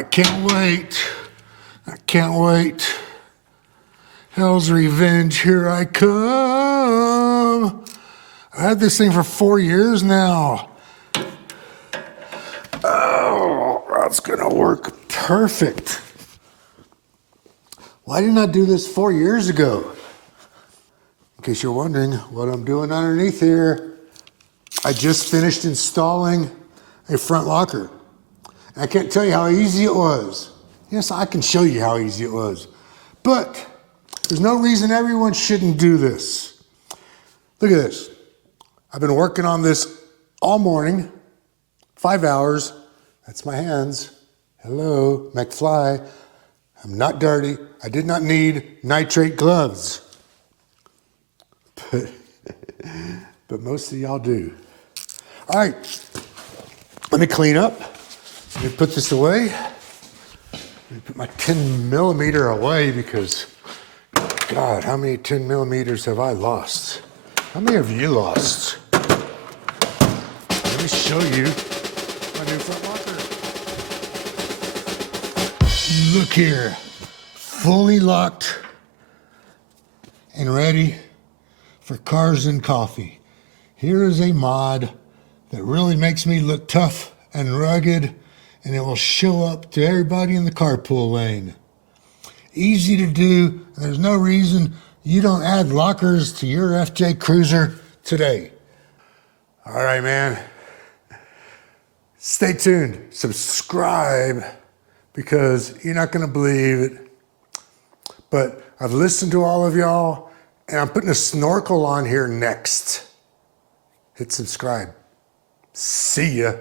I can't wait. I can't wait. Hell's Revenge, here I come. I had this thing for 4 years now. Oh, that's gonna work perfect. Why didn't I do this 4 years ago? In case you're wondering what I'm doing underneath here, I just finished installing a front locker. I can't tell you how easy it was. Yes, I can show you how easy it was. But there's no reason everyone shouldn't do this. Look at this. I've been working on this all morning, 5 hours. That's my hands. Hello, McFly. I'm not dirty. I did not need nitrate gloves. But most of y'all do. All right, let me clean up. Let me put this away. Let me put my 10 millimeter away because, God, how many 10 millimeters have I lost? How many have you lost? Let me show you my new front locker. Look here, fully locked and ready for cars and coffee. Here is a mod that really makes me look tough and rugged, and it will show up to everybody in the carpool lane. Easy to do, and there's no reason you don't add lockers to your FJ Cruiser today. All right, man. Stay tuned, subscribe, because you're not gonna believe it. But I've listened to all of y'all, and I'm putting a snorkel on here next. Hit subscribe. See ya.